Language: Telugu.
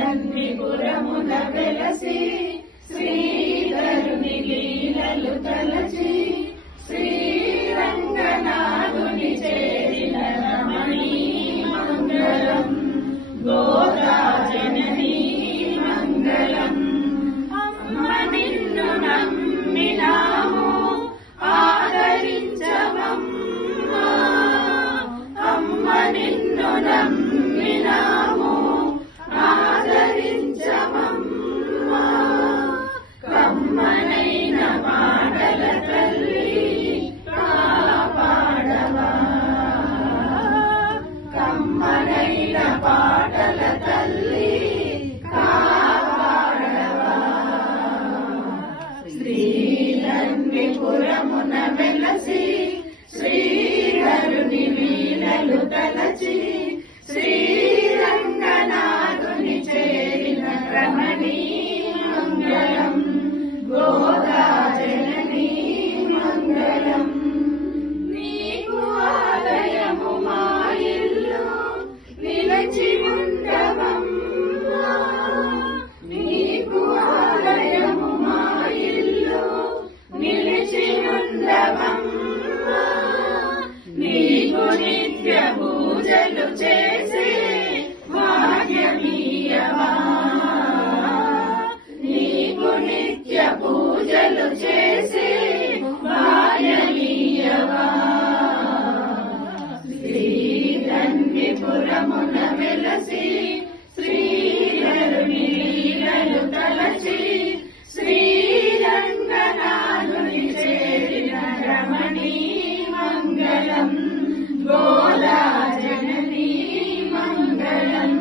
శ్రీధన్విపురమున వెలసి శ్రీధరుని లీలలు తలచి శ్రీరంగనాథుని చేరిన రమణీ మంగళం గోదా జననీ మంగళం. అమ్మ నిన్ను నమ్మినాము ఆదరించవమ్మా, అమ్మ నిన్ను నమ్మినాము ఆదరించవమ్మా. కమ్మనైన పాటల తల్లి కాపాడవా, కమ్మనైన పాటల తల్లి కాపాడవా. శ్రీధన్విపురమున వెలసి శ్రీధరుని లీలలు తలచి శ్రీరంగనాథుని చేరిన రమణీ మంగళం గోదా జననీ మంగళం. నీకు ఆలయము మా ఇల్లు నిలచి ఉండవమ్మా, నీకు ఆలయము మా ఇల్లు నిలిచి ఉండవమ్మా. నీకు నిత్య పూజలు చేసే భాగ్యమీయవా, నీకు నిత్య పూజలు చేసే భాగ్యమీయవా. శ్రీధన్విపురమున వెలసి శ్రీధరుని లీలలు తలచి శ్రీరంగనాథుని చేరిన రమణీ మంగళం గోదా జననీ మంగళం.